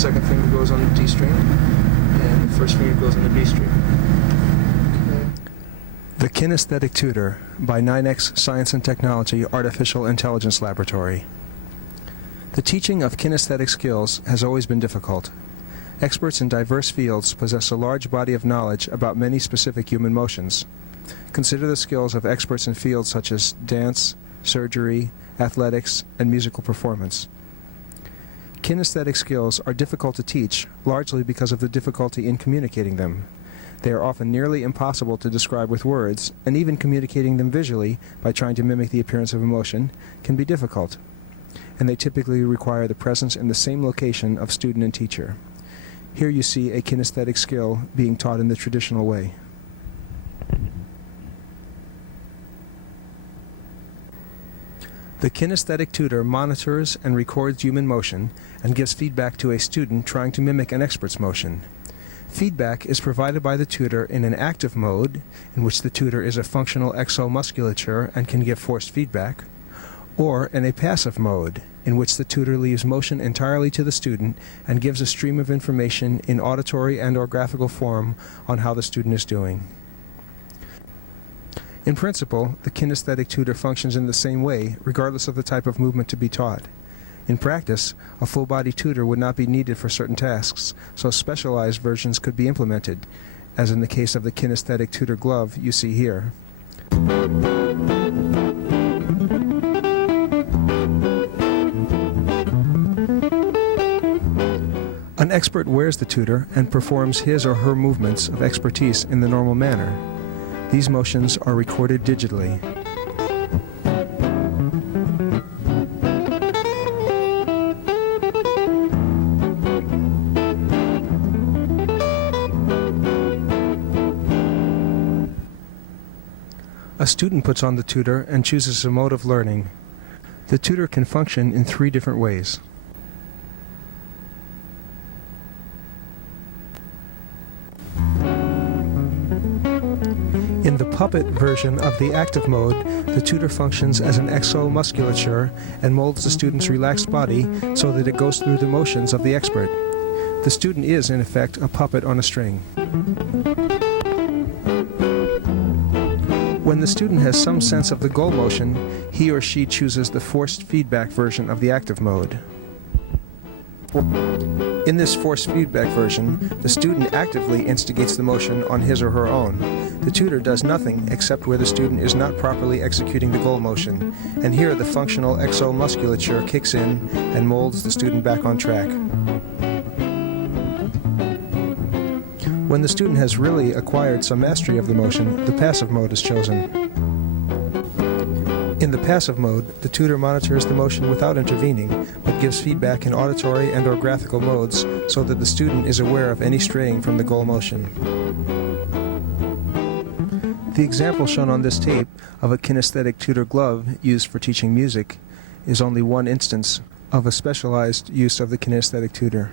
second finger goes on the D string, and the first finger goes on the B string. The Kinesthetic Tutor by NYNEX Science and Technology Artificial Intelligence Laboratory. The teaching of kinesthetic skills has always been difficult. Experts in diverse fields possess a large body of knowledge about many specific human motions. Consider the skills of experts in fields such as dance, surgery, athletics, and musical performance. Kinesthetic skills are difficult to teach, largely because of the difficulty in communicating them. They are often nearly impossible to describe with words, and even communicating them visually by trying to mimic the appearance of emotion can be difficult. And they typically require the presence in the same location of student and teacher. Here you see a kinesthetic skill being taught in the traditional way. The kinesthetic tutor monitors and records human motion and gives feedback to a student trying to mimic an expert's motion. Feedback is provided by the tutor in an active mode, in which the tutor is a functional exomusculature and can give forced feedback, or in a passive mode, in which the tutor leaves motion entirely to the student and gives a stream of information in auditory and/or graphical form on how the student is doing. In principle, the kinesthetic tutor functions in the same way, regardless of the type of movement to be taught. In practice, a full-body tutor would not be needed for certain tasks, so specialized versions could be implemented, as in the case of the Kinesthetic Tutor glove you see here. An expert wears the tutor and performs his or her movements of expertise in the normal manner. These motions are recorded digitally. A student puts on the tutor and chooses a mode of learning. The tutor can function in 3 different ways. In the puppet version of the active mode, the tutor functions as an exomusculature and molds the student's relaxed body so that it goes through the motions of the expert. The student is, in effect, a puppet on a string. When the student has some sense of the goal motion, he or she chooses the forced feedback version of the active mode. In this forced feedback version, the student actively instigates the motion on his or her own. The tutor does nothing except where the student is not properly executing the goal motion, and here the functional exomusculature kicks in and molds the student back on track. When the student has really acquired some mastery of the motion, the passive mode is chosen. In the passive mode, the tutor monitors the motion without intervening, but gives feedback in auditory and/or graphical modes so that the student is aware of any straying from the goal motion. The example shown on this tape of a kinesthetic tutor glove used for teaching music is only one instance of a specialized use of the kinesthetic tutor.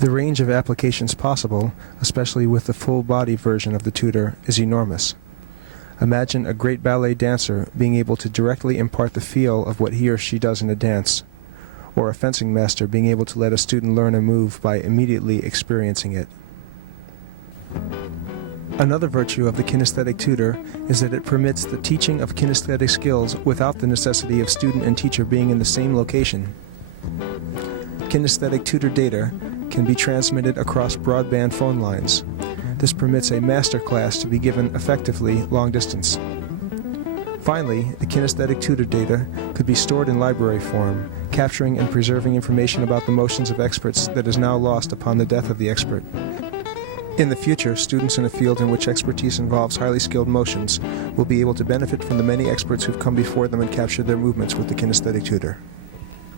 The range of applications possible, especially with the full-body version of the tutor, is enormous. Imagine a great ballet dancer being able to directly impart the feel of what he or she does in a dance, or a fencing master being able to let a student learn a move by immediately experiencing it. Another virtue of the kinesthetic tutor is that it permits the teaching of kinesthetic skills without the necessity of student and teacher being in the same location. Kinesthetic tutor data can be transmitted across broadband phone lines. This permits a master class to be given effectively long distance. Finally, the kinesthetic tutor data could be stored in library form, capturing and preserving information about the motions of experts that is now lost upon the death of the expert. In the future, students in a field in which expertise involves highly skilled motions will be able to benefit from the many experts who've come before them and captured their movements with the kinesthetic tutor.